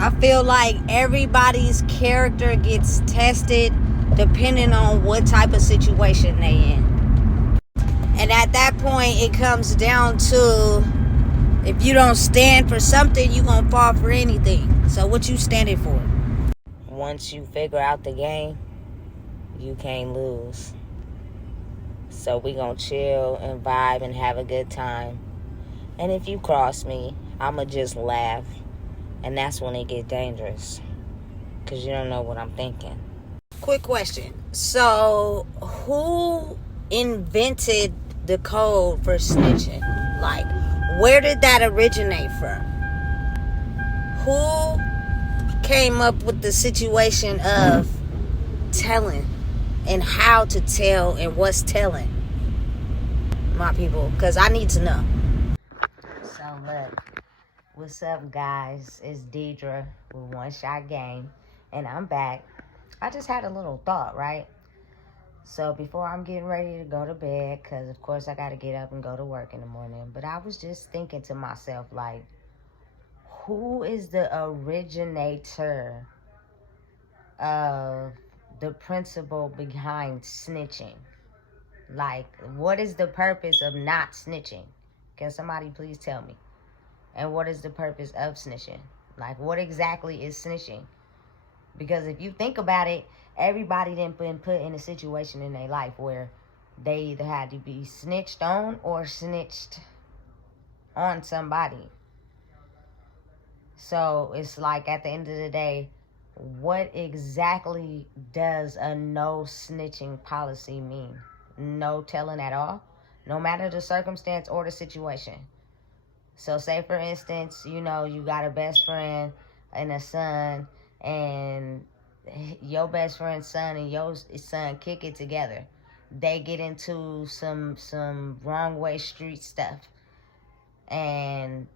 I feel like everybody's character gets tested depending on what type of situation they in. And at that point, it comes down to, if you don't stand for something, you gonna fall for anything. So what you standing for? Once you figure out the game, you can't lose. So we gonna chill and vibe and have a good time. And if you cross me, I'ma just laugh. And that's when it get dangerous. Because you don't know what I'm thinking. Quick question. So, who invented the code for snitching? Like, where did that originate from? Who came up with the situation of telling and how to tell and what's telling? My people, because I need to know. So, look. What's up, guys? It's Deidre with One Shot Game, and I'm back. I just had a little thought, right? So before I'm getting ready to go to bed, because of course I got to get up and go to work in the morning, but I was just thinking to myself, like, who is the originator of the principle behind snitching? Like, what is the purpose of not snitching? Can somebody please tell me? And what is the purpose of snitching? Like, what exactly is snitching? Because if you think about it, everybody then been put in a situation in their life where they either had to be snitched on or snitched on somebody. So it's like, at the end of the day, what exactly does a no snitching policy mean? No telling at all? No matter the circumstance or the situation. So say, for instance, you got a best friend and a son, and your best friend's son and your son kick it together. They get into some wrong way street stuff. And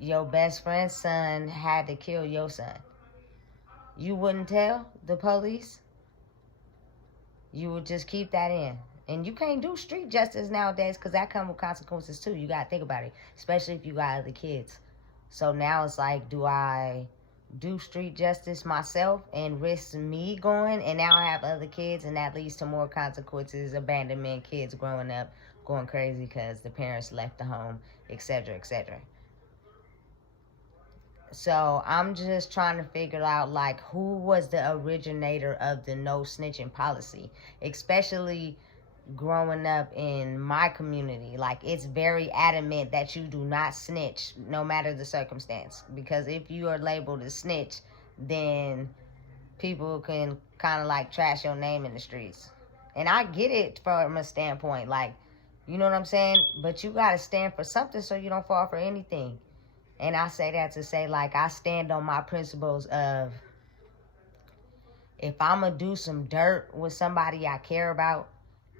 your best friend's son had to kill your son. You wouldn't tell the police? You would just keep that in. And you can't do street justice nowadays because that comes with consequences too. You got to think about it, especially if you got other kids. So now it's like, do I do street justice myself and risk me going, and now I have other kids, and that leads to more consequences, abandonment, kids growing up, going crazy because the parents left the home, etc., etc. So I'm just trying to figure out, like, who was the originator of the no snitching policy, especially growing up in my community. Like, it's very adamant that you do not snitch no matter the circumstance, because if you are labeled a snitch, then people can kind of like trash your name in the streets. And I get it from a standpoint, like, you know what I'm saying, but you got to stand for something so you don't fall for anything. And I say that to say, like, I stand on my principles of, if I'm going to do some dirt with somebody I care about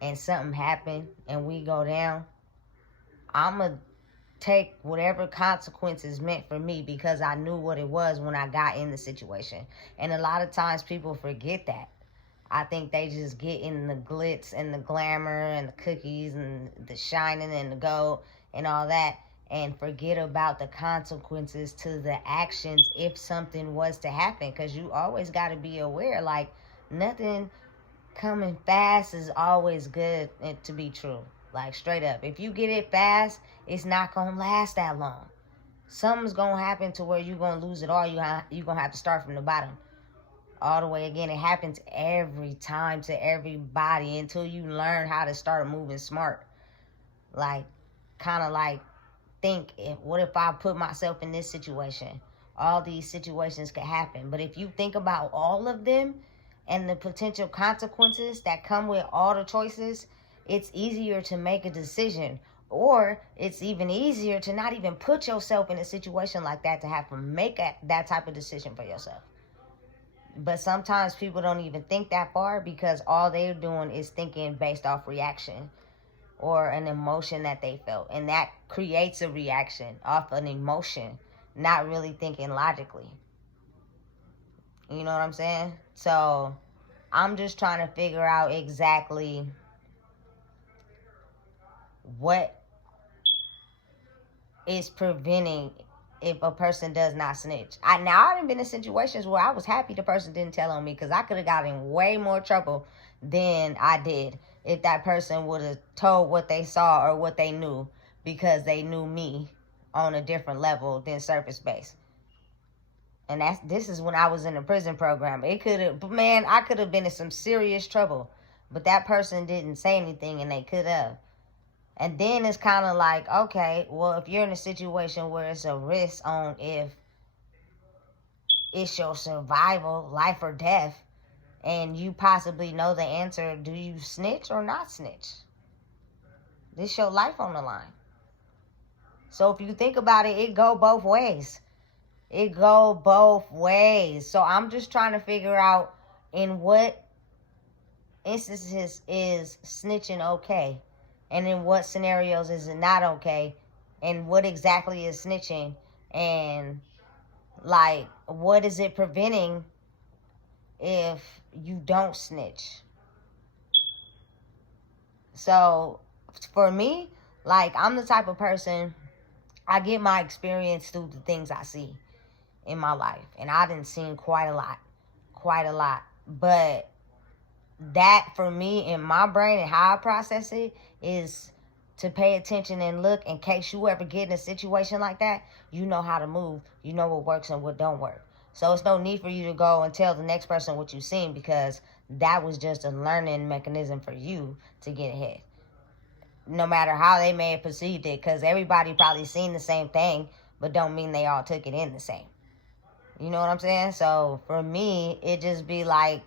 and something happen and we go down, I'm going to take whatever consequences meant for me because I knew what it was when I got in the situation. And a lot of times people forget that. I think they just get in the glitz and the glamour and the cookies and the shining and the gold and all that, and forget about the consequences to the actions if something was to happen. Because you always got to be aware, like, nothing coming fast is always good to be true. Like, straight up, if you get it fast, it's not gonna last that long. Something's gonna happen to where you're gonna lose it all. You're gonna have to start from the bottom all the way again. It happens every time to everybody until you learn how to start moving smart. Like, kind of like, think, what if I put myself in this situation? All these situations could happen. But if you think about all of them and the potential consequences that come with all the choices, it's easier to make a decision. Or it's even easier to not even put yourself in a situation like that, to have to make that type of decision for yourself. But sometimes people don't even think that far because all they're doing is thinking based off reaction or an emotion that they felt. And that creates a reaction off an emotion, not really thinking logically. You know what I'm saying? So I'm just trying to figure out exactly what is preventing if a person does not snitch. I've been in situations where I was happy the person didn't tell on me, because I could have gotten in way more trouble than I did if that person would have told what they saw or what they knew, because they knew me on a different level than surface base. And this is when I was in the prison program. I could have been in some serious trouble, but that person didn't say anything, and they could have. And then it's kind of like, okay, well, if you're in a situation where it's a risk on if it's your survival, life or death, and you possibly know the answer, do you snitch or not snitch? This your life on the line. So if you think about it, it go both ways. It go both ways. So I'm just trying to figure out, in what instances is snitching okay, and in what scenarios is it not okay, and what exactly is snitching, and like, what is it preventing if you don't snitch? So for me, like, I'm the type of person, I get my experience through the things I see in my life, and I done seen quite a lot. But that, for me, in my brain and how I process it, is to pay attention and look, in case you ever get in a situation like that, you know how to move, you know what works and what don't work. So it's no need for you to go and tell the next person what you've seen, because that was just a learning mechanism for you to get ahead. No matter how they may have perceived it, because everybody probably seen the same thing, but don't mean they all took it in the same. You know what I'm saying? So for me, it just be like,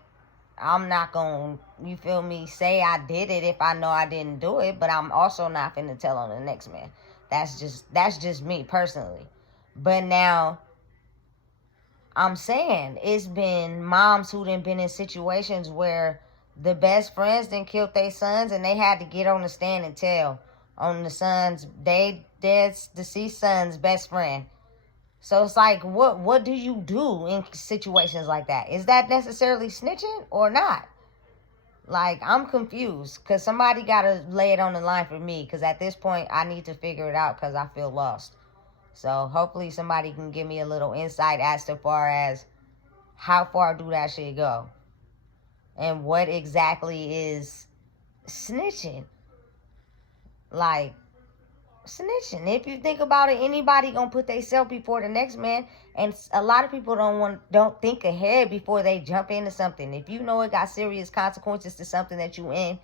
I'm not going to, you feel me, say I did it if I know I didn't do it, but I'm also not finna tell on the next man. That's just me personally. But now, I'm saying, it's been moms who done been in situations where the best friends done killed their sons, and they had to get on the stand and tell on the sons, they dead deceased son's best friend. So it's like, what do you do in situations like that? Is that necessarily snitching or not? Like, I'm confused, because somebody got to lay it on the line for me, because at this point, I need to figure it out, because I feel lost. So hopefully somebody can give me a little insight as to far as how far do that shit go, and what exactly is snitching. Like, snitching, if you think about it, anybody gonna put themselves before the next man, and a lot of people don't think ahead before they jump into something. If you know it got serious consequences to something that you in,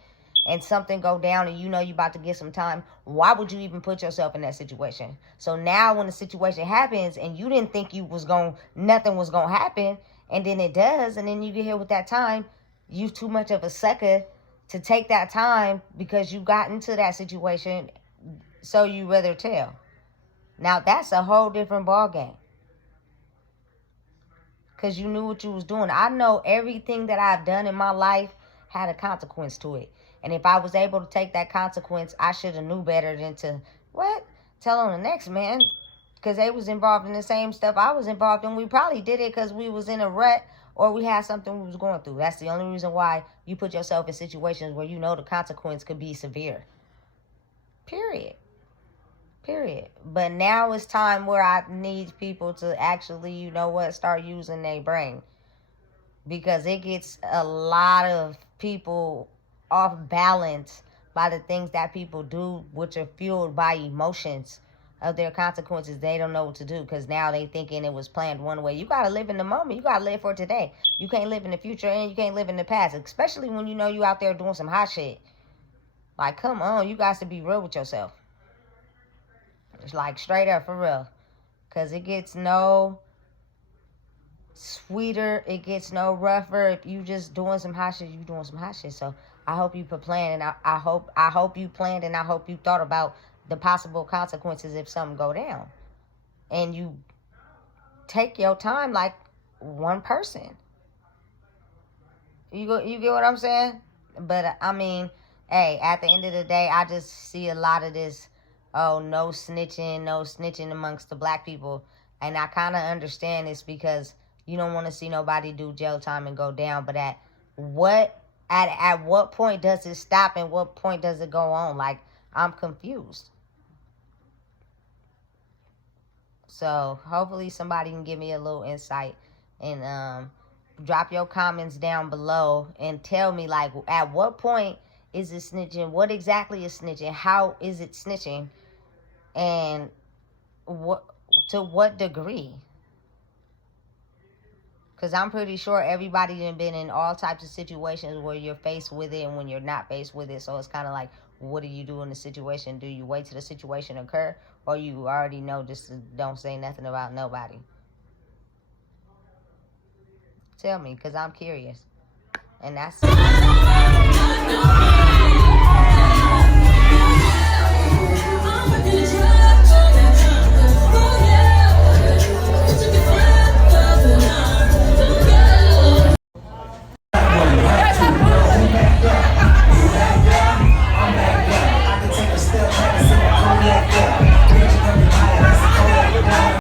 and something go down, and you know you about to get some time, why would you even put yourself in that situation? So now when the situation happens, and you didn't think nothing was gonna happen, and then it does, and then you get hit with that time, you too much of a sucker to take that time, because you got into that situation, so you rather tell. Now that's a whole different ball game, because you knew what you was doing. I know everything that I've done in my life had a consequence to it, and if I was able to take that consequence, I should have knew better than to tell on the next man, because they was involved in the same stuff I was involved in. We probably did it because we was in a rut, or we had something we was going through. That's the only reason why you put yourself in situations where you know the consequence could be severe. Period. But now it's time where I need people to actually, start using their brain, because it gets a lot of people off balance by the things that people do, which are fueled by emotions of their consequences. They don't know what to do, because now they thinking it was planned one way. You got to live in the moment. You got to live for today. You can't live in the future, and you can't live in the past, especially when you know you out there doing some hot shit. Like, come on, you guys to be real with yourself. It's like, straight up, for real. Because it gets no sweeter, it gets no rougher. If you just doing some hot shit, you doing some hot shit. So I hope you planned, and I hope you planned, and I hope you thought about the possible consequences if something go down. And you take your time like one person. You get what I'm saying? But I mean, hey, at the end of the day, I just see a lot of this, no snitching amongst the black people. And I kind of understand this, because you don't want to see nobody do jail time and go down. But at what point does it stop, and what point does it go on? Like, I'm confused. So hopefully somebody can give me a little insight, and drop your comments down below and tell me, like, at what point is it snitching? What exactly is snitching? How is it snitching? And what, to what degree? Because I'm pretty sure everybody done been in all types of situations where you're faced with it and when you're not faced with it. So it's kind of like, what do you do in the situation? Do you wait till the situation occur, or you already know just don't say nothing about nobody? Tell me, because I'm curious. And that's